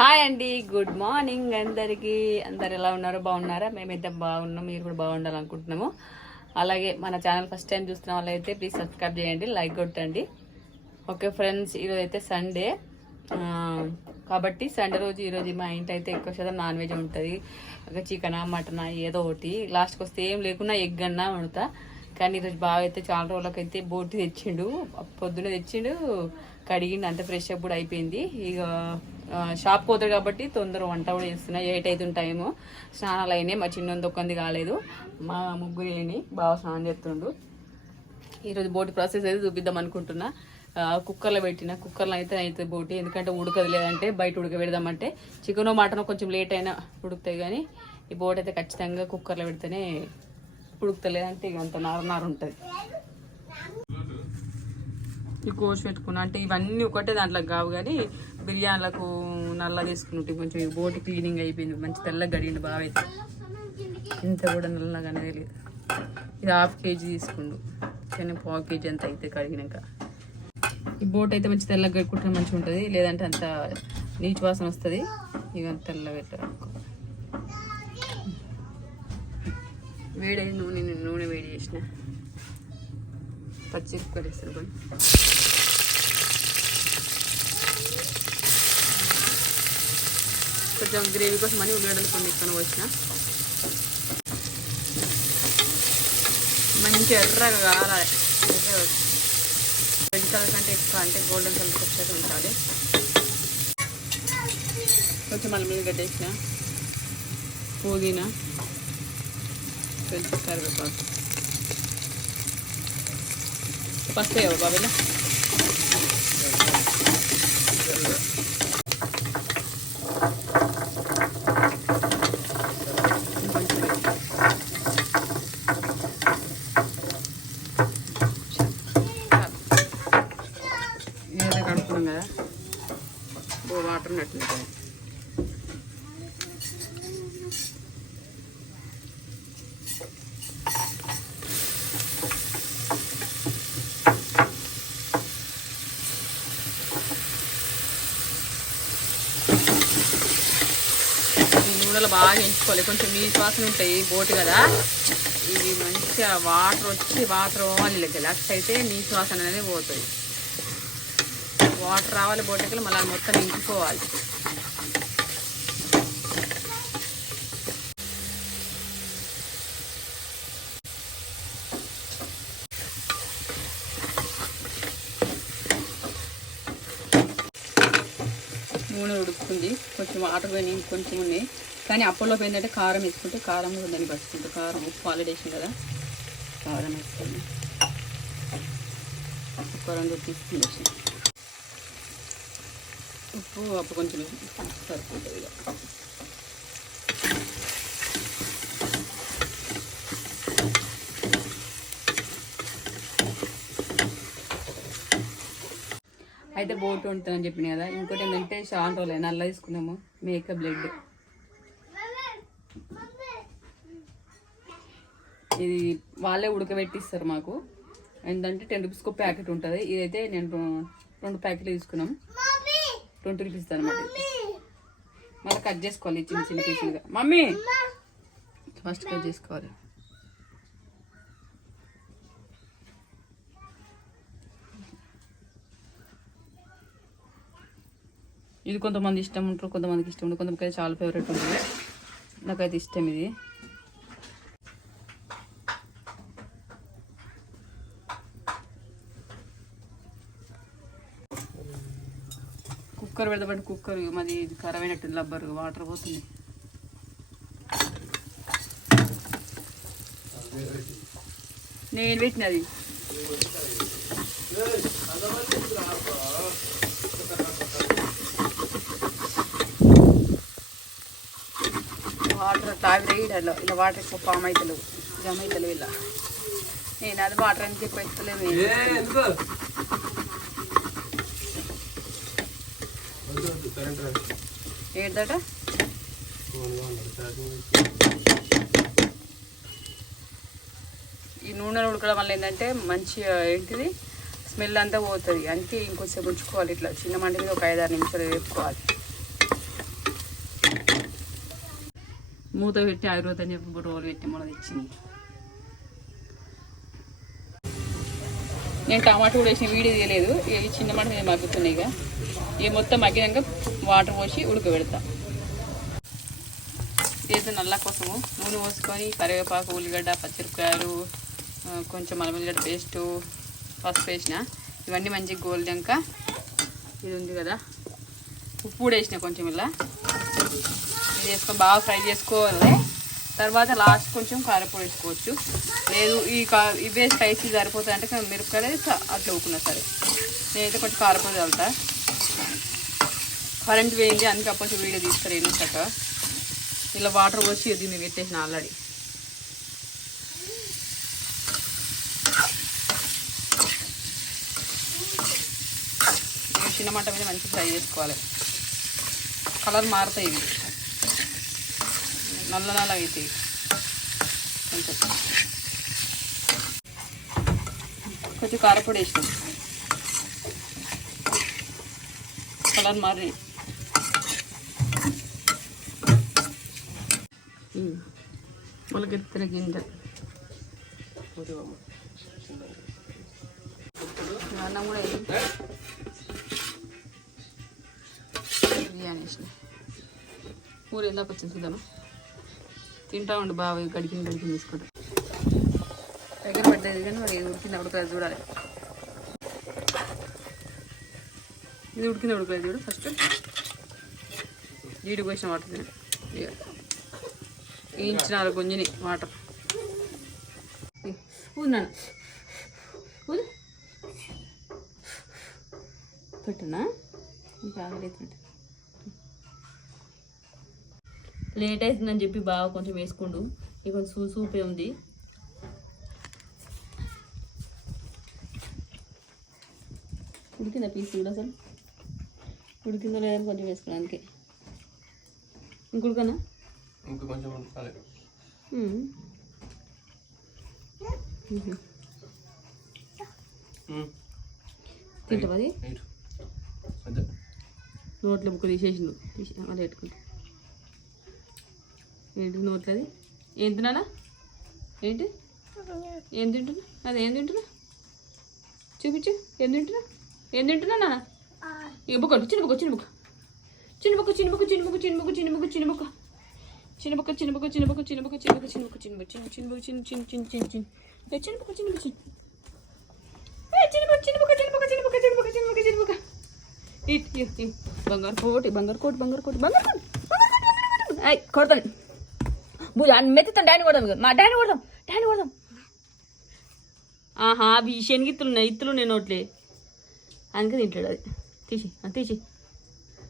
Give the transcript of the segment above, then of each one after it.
Hi అండి good morning అందరికీ. అందరు ఎలా ఉన్నారు? బాగున్నారా? మేమైతే బాగున్నాం మీరు కూడా బాగుండాలనుకుంటున్నాము. అలాగే మన ఛానల్ ఫస్ట్ టైం చూస్తున్న వాళ్ళైతే ప్లీజ్ సబ్స్క్రైబ్ చేయండి లైక్ కొట్టండి. ఓకే ఫ్రెండ్స్ ఈరోజు అయితే సండే కాబట్టి సండే రోజు ఈరోజు మా ఇంటి అయితే ఎక్కువ శాతం నాన్ వెజ్ ఉంటుంది ఒక చికెన్ మటన్ ఏదో ఒకటి. లాస్ట్కి వస్తే ఏం లేకున్నా ఎగ్ అన్నా వండుతా. కానీ ఈరోజు బాగా అయితే చాలా రోజులకైతే బోటి తెచ్చిండు. పొద్దున్నే తెచ్చిండు. కడిగింది అంత ఫ్రెష్ అప్ కూడా అయిపోయింది. ఇక షాప్ పోతాడు కాబట్టి తొందర వంట కూడా చేస్తున్నా. ఎయిట్ అవుతుంది టైము స్నానాలు అయినాయి. మా చిన్న ఒక్కంది కాలేదు. మా ముగ్గురు అయినాయి బాగా స్నానం చేస్తుండు. ఈరోజు బోటి ప్రాసెస్ అయితే చూపిద్దాం అనుకుంటున్నా. కుక్కర్లో పెట్టిన. కుక్కర్లో అయితే అవుతుంది బోటి. ఎందుకంటే ఉడకదు లేదంటే బయట ఉడకబెడదామంటే. చికెన్ మటన్ కొంచెం లేట్ అయినా ఉడుకుతాయి కానీ ఈ బోటి అయితే ఖచ్చితంగా కుక్కర్లో పెడితేనే ఉడుకుతలేదంటే ఇక అంత నార నార ఉంటుంది. ఈ కోసి పెట్టుకున్నా. అంటే ఇవన్నీ ఒకటే దాంట్లో కావు కానీ బిర్యానీలకు నల్ల తీసుకున్నట్టు కొంచెం ఈ బోటి క్లీనింగ్ అయిపోయింది. మంచి తెల్లగా గడిగిండు బాగా అయితే ఇంత కూడా నల్లగానే తెలియదు. ఇది హాఫ్ కేజీ తీసుకుండు. కానీ పావు కేజీ అంత అయితే కడిగినాక. ఈ బోట్ అయితే మంచి తెల్లగా కట్టుకుంటే మంచిగా ఉంటుంది. లేదంటే అంత నీటి వాసన వస్తుంది. ఇక తెల్లగా పెట్టారు వేడి నూనె నూనె వేడి చేసిన. పచ్చి కుక్కర్ కొన్ని కొంచెం గ్రేవీ కోసం అని ఉల్లిగడ్డలు కొన్ని ఎక్కువ వచ్చిన మంచి ఎర్రగా కావాలి ఎర్రగా రెడ్ కలర్ కంటే ఎక్కువ అంటే గోల్డెన్ కలర్ వచ్చేది ఉండాలి కొంచెం మళ్ళీ మీద వేసిన పుదీనా కొంచెం కరివేపాకు paseo, Babela. బాగా ఎంచుకోవాలి. కొంచెం నీటి వాసన ఉంటాయి బోటు కదా. ఇవి మంచిగా వాటర్ వచ్చి వాటర్ పోవాలి లెక్కలు. అట్లా అయితే నీటి వాసన అనేది పోతుంది. వాటర్ రావాలి బోటకి మళ్ళీ మొత్తం ఇంకిపోవాలి. నూనె ఉడుకుతుంది. కొంచెం వాటర్ పోయినాయి కొంచెం ఉన్నాయి. కానీ అప్పట్లో ఏంటంటే కారం వేసుకుంటే కారం కూడా దాన్ని పట్టుకుంటే కారం ఉప్పు ఆల్రెడీ వేసాం కదా. కారం వేసుకుంది ఉప్పు రెండు తీసుకుని వేసాం ఉప్పు అప్పుడు కొంచెం సరిపోతుంది ఇక. అయితే బోట్ ఉంటుందని చెప్పిన కదా ఇంకోటి ఏంటంటే షాన్ రోల్ నల్ల తీసుకున్నాము మేకప్ బ్లడ్. ఇది వాళ్ళే ఉడకబెట్టిస్తారు మాకు. ఏంటంటే టెన్ రూపీస్కి ప్యాకెట్ ఉంటుంది. ఇదైతే నేను రెండు ప్యాకెట్లు తీసుకున్నాం. ట్వంటీ రూపీస్ అనమాట మళ్ళీ కట్ చేసుకోవాలి చిన్న చిన్న పీసులుగా. మమ్మీ! ఫస్ట్ కట్ చేసుకోవాలి. ఇది కొంతమంది ఇష్టం ఉంటారు కొంతమందికి ఇష్టం ఉండదు. కొంతమందికి అయితే చాలా ఫేవరెట్ ఉంటుంది. నాకైతే ఇష్టం ఇది. కుక్కర్ పెడతామంటే కుక్కర్ మాది ఇది ఖరాబ్ అయినట్టుంది రబ్బర్ వాటర్ పోతుంది. నేను పెట్టినది. వాటర్ తాగి ఇలా ఇలా వాటర్ ఎక్కువ పామ్ అవుతలేవు జమ అవుతలేవు ఇలా. నేను అది వాటర్ అని చెప్పి ఎత్తలేము ఏంటట ఈ నూనె ఉడకడం వల్ల ఏంటంటే మంచిగా ఏంటిది? స్మెల్ అంతా పోతుంది. అందుకే ఇంకొంచెం ఉంచుకోవాలి ఇట్లా. చిన్న మంట మీద ఒక ఐదారు నిమిషాలు వేపుకోవాలి. మూత పెట్టి ఆయుర్వేదం అని చెప్పి రోలు పెట్టి మొదలు తెచ్చింది. నేను టమాటో కూడా వేసిన వీడియో తీయలేదు. ఇవి చిన్న మాట మీద మగ్గుతున్నాయి ఇక. ఇక మొత్తం మగ్గినాక వాటర్ పోసి ఉడకబెడతా చేసిన నల్ల కోసము నూనె పోసుకొని కరివేపాకు ఉల్లిగడ్డ పచ్చిమిరపకాయలు కొంచెం అల్లమల్లిగడ్డ పేస్టు పసుపు వేసిన. ఇవన్నీ మంచిగా గోల్డాక ఇది ఉంది కదా. ఉప్పు కూడా వేసిన కొంచెం ఇలా. ఇది వేసుకొని బాగా ఫ్రై చేసుకోవాలి. తర్వాత లాస్ట్ కొంచెం కారపొడి వేసుకోవచ్చు. లేదు ఈ కా ఇవే స్పైసీ సరిపోతాయి అంటే మిరపకాయలు అట్లా ఊకున్నా సరే. నేనైతే కొంచెం కారపొడి చల్లుతా. కరెంట్ వేయింది అందుకే అప్పటి వీడియో తీస్తారు చక్క. ఇలా వాటర్ పోసి దీన్ని పెట్టేసిన ఆల్రెడీ చిన్న మంట మీద మంచిగా ఫ్రై చేసుకోవాలి. కలర్ మారుతాయి ఇవి. నల్ల నల్ల అవుతాయి. కొంచెం. కొంచెం కారపొడి వేసినాం కలర్ మారి. మొలకెత్తిన గింజ. అన్నం కూడా బిర్యానీ వేసిన. కూర ఎలా వచ్చింది చూద్దామా? తింటా ఉండు బాగా గడికిన గడికిన తీసుకుంటా. దగ్గర పడ్డది కానీ ఉడికింది ఉడకలేదు చూడాలి. ఇది ఉడికింది ఉడకలేదు చూడు ఫస్ట్. జీడి పోసిన వాటర్ తిన. ఇక వేయించినారు కొంచెని వాటర్. ఊదినాను ఊది పెట్టనా? ఇంకా ఆగలేదు లేట్ అవుతుందని చెప్పి బాగా కొంచెం వేసుకుండు. ఇక కొంచెం సూ సూపే ఉంది. ఉడికిందా పీస్ కూడా అసలు? ఉడికిందో లేదని కొంచెం వేసుకున్నాను అందుకే. ఇంకుడుకన్నా ఇంకా కొంచెం ఉండాలి తింటావా అది? రైట్ అదే. నోట్లో బుక్క తీసేసిండు. తీసి అలా పెట్టుకుంటా. ఏంటి నోట్లో అది? ఏం తిన్నానా? ఏంటి? ఏం తింటున్నా? అది ఏం తింటున్నా? చూపించు. ఏం తింటున్నా? ఏం తింటున్నా నాన్న? ఇక బుక్క చిన్న బుక్క చిన్న బుక్క చిన్న బుక్క చిన్న బుక్క చిన్న బుక్క చిన్న బుక్క చిన్న బుక్క చిన్న బుక్క చిన్న బుక్క చిన్న బుక్క చిన్న బుక్క చిన్న బుక్క చిన్న బుక్క చిన్న బుక్క చిన్న బుక్క చిన్న చిన్న బుక్క చిన్న చిన్న చిన్న చిన్న చిన్న చిన్న బుక్క చిన్న బుక్క చిన్న బుక్క చిన్న బుక్క చిన్న బుక్క చిన్న బుక్క చిన్న బుక్క చిన్న బుక్క చిన్న బుక్క ఇట్ ఇట్ బంగారు కోటి బంగారు కోటి బంగారు కోటి బంగారు కోటి అయ్ కొడతాను భూజ మెత్తుతాను డాడీ కొడదాం మా డాడీ కొడదాం డాడీ కొడదాం ఆహా అవి శనిగిత్తులు ఉన్నాయి ఇత్తులు నేను నోట్లే అందుకే తింటాడు అది తీసి ఆ, తీసి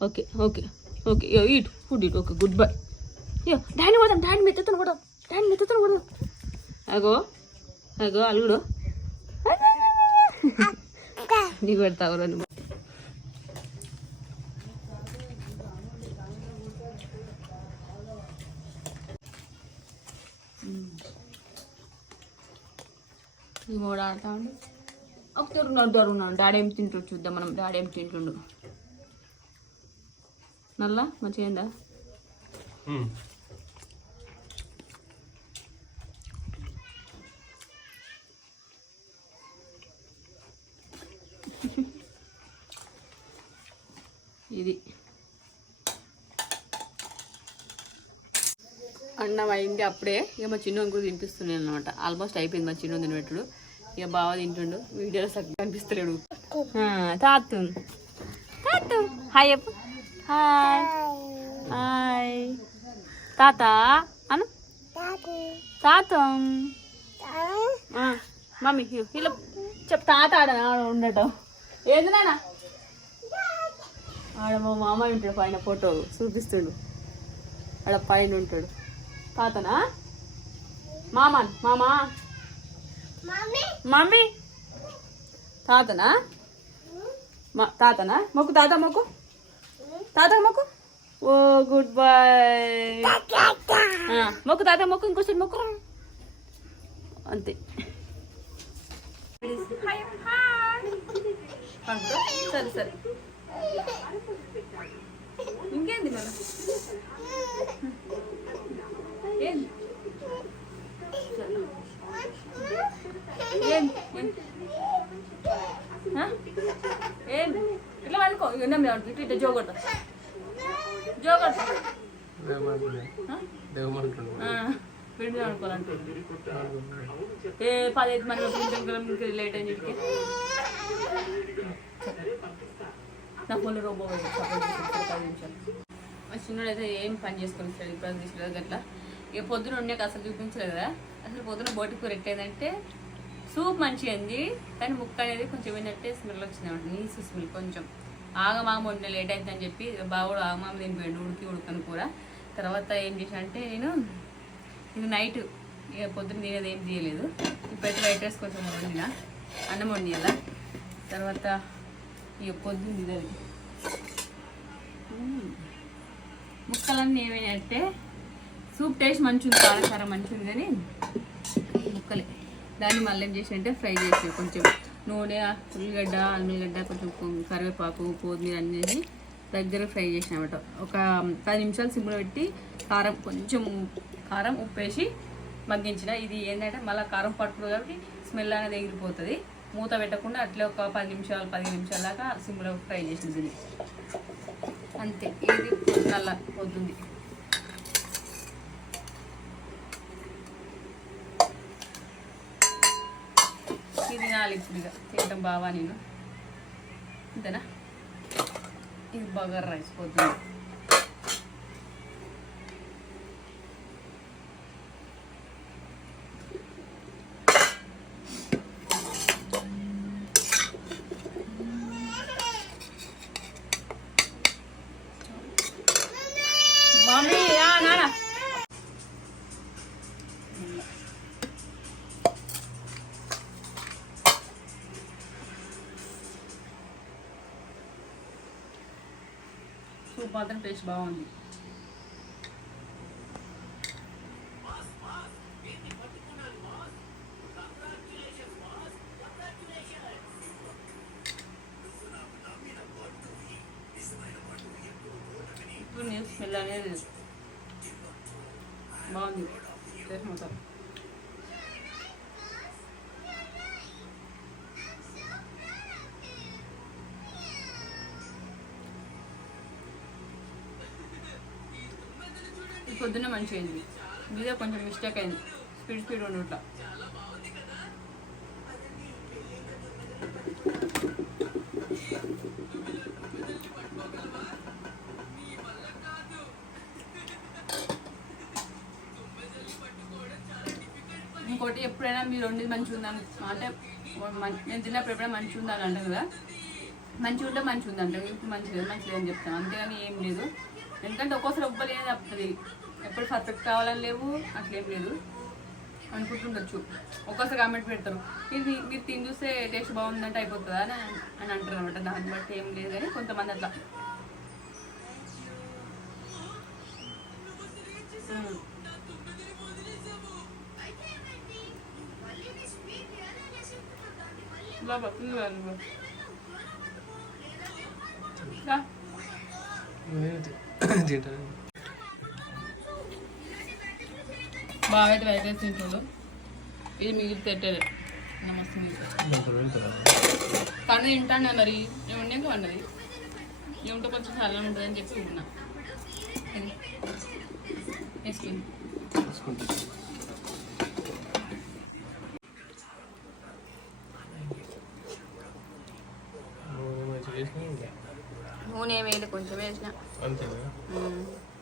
ఓకే ఓకే ఓకే ఇగో ఇటు ఫుడ్ ఇటు ఓకే గుడ్ బై ఇయో డాడీ కొడదాం డాడీ మెత్తుతాను కొడదాం డాడీ మెత్తుతాను కొడదాం అగో అగో అల్లుడు నీకు పెడతావు రెండు ఈ మూడు ఆడుతా ఉండు ఒక దొరుకున్నాడు దొరుకున్నాడు డాడీ ఏం తింటుండు చూద్దాం మనం. డాడీ ఏం తింటుండు? నల్ల? మంచిగా ఇది. అన్నం అయింది అప్పుడే. ఇక మా చిన్న కూడా తినిపిస్తున్నాను అనమాట ఆల్మోస్ట్ అయిపోయింది మా చిన్న తినబెట్టుడు ఇక బాగా తింటుండు. వీడియోలో సరిగ్గా కనిపిస్తలేడు. తాతు. తాతు. హాయ్ చెప్పు. హాయ్. హాయ్. తాత? అను. తాత. మమ్మీ ఇలా చెప్పు. తాత ఆడ ఉండటం. ఏంది నాన్న? ఆడ మా మామ ఉంటాడు పైన ఫోటో చూపిస్తుండు. ఆడ పైన ఉంటాడు. తాతనా? మామన్ మామా? మమ్మీ తాతనా మా తాతనా మొక్కు తాత మొక్కు తాత మొక్కు ఓ గుడ్ బాయ్ మొక్కు తాత మొక్కు ఇంకోసారి మొక్కు అంతే సరే సరే ఇంకేంది మరి ఏం ఏం? ఏం? ఇట్లా పడుకో ఇక నమ్మి ఇటు ఇటు జోగొడతా. జోగొడతా. దేవమంటుండే ఆ? దేవమంటుండే ఆ, విడిది అనుకోవాలంటుంది ఏ పదహైదు మంది ప్రింటింగ్ లేట్ అని చెప్పి నా ఫోన్లో రోబో పది నిమిషాలు మా చిన్నోడు అయితే ఏం పని చేసుకొని ఇప్పుడు తీసుకురాదు అట్లా. ఇక పొద్దున ఉండే అసలు చూపించలేదు? కదా అసలు పొద్దున బోటి కూర ఎట్టేదంటే సూప్ మంచిగా ఉంది కానీ ముక్క అనేది కొంచెం ఏంటంటే స్మెల్ వచ్చింది అనమాట. నీసు స్మెల్ కొంచెం. ఆగమాగ వండిన లేట్ అయిందని చెప్పి బావుడు ఆగమామ తినిపోయాడు ఉడికి ఉడకని కూర. తర్వాత ఏం చేశానంటే అంటే నేను ఇది నైట్ ఇక పొద్దున్న తినేది ఏం తీయలేదు ఇప్పుడైతే వైట్ రైస్ కొంచెం వండిన అన్నం వండియాల. తర్వాత ఇక పొద్దున్న ఇది ముక్కలన్నీ ఏమైనాయంటే సూప్ టేస్ట్ మంచిది ఉంది మంచిది ఉంది కానీ ముక్కలే. దాన్ని మళ్ళీ ఏం చేసి అంటే ఫ్రై చేసి. కొంచెం నూనె ఉల్లిగడ్డ అల్లిగడ్డ కొంచెం కరివేపాకు కొత్తిమీర అన్నీ దగ్గర ఫ్రై చేసినమాట ఒక పది నిమిషాలు సిమ్లో పెట్టి కారం కొంచెం కారం ఉప్పు వేసి మగ్గించిన. ఇది ఏంటంటే మళ్ళీ కారం పట్టుకుడు కాబట్టి స్మెల్ అనేది ఎగిరిపోతుంది. మూత పెట్టకుండా అట్లే ఒక పది నిమిషాలు పది నిమిషాల దాకా సిమ్లో ఫ్రై చేసింది అంతే. ఇది నల్ల పొద్దుంది ఇది తినాలి ఇప్పుడుగా ఇక. తింటాం బావా నేను. అంతేనా ఇది బగర్ రైస్ పోతుంది మాత్రం టేస్ట్ బాగుంది ఇప్పుడు నేను స్మెల్ అనేది బాగుంది టేస్ట్ మొత్తం ఇది పొద్దున్న మంచిగా అయింది మీద కొంచెం మిస్టేక్ అయింది. స్పీడ్ స్పీడ్ ఉండట్లా ఇంకోటి ఎప్పుడైనా మీరు వండేది మంచిగా ఉందని అంటే నేను తిన్నప్పుడు ఎప్పుడైనా మంచిగా ఉందని అంటారు కదా? మంచిగా ఉంటే మంచిగా ఉంది ఇప్పుడు మంచిగా మంచిగా అని చెప్తాను. అంతేగాని ఏం లేదు. ఎందుకంటే ఒక్కోసారి ఒబ్బలేని తప్పుతుంది. ఎప్పుడు పర్ఫెక్ట్ కావాలని లేవు అట్లేం లేదు. అనుకుంటుండొచ్చు. ఒక్కోసారి కామెంట్ పెడతారు. ఇది మీరు తిని చూస్తే టేస్ట్ బాగుందంటే అయిపోతుందా? అని అని అంటారు అనమాట దాన్ని బట్టి ఏం లేదు కానీ కొంతమంది అట్లా. బాబా. తింటాను. బాగా అయితే వైట్ రైస్ తింటుండు. ఇది కన్ను తింటాను. అన్నది ఏముండే ఇంకా అన్నది ఏముంటే కొంచెం చల్లగా ఉంటుందని చెప్పి ఉన్నా నూనె వేయలేదు కొంచెం వేసిన. అంతేనా?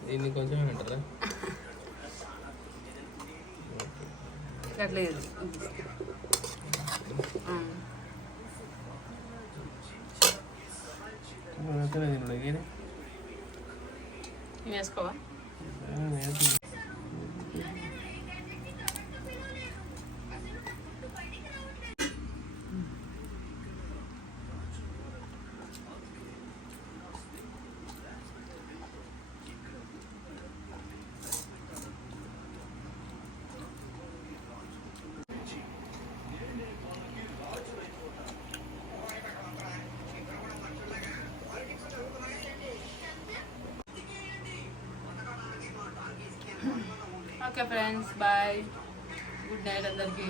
దీన్ని కొంచెం అంటారా? అట్లేదు అంతేనా తినడు ఏది వేసుకోవా okay friends bye good night అందరికీ.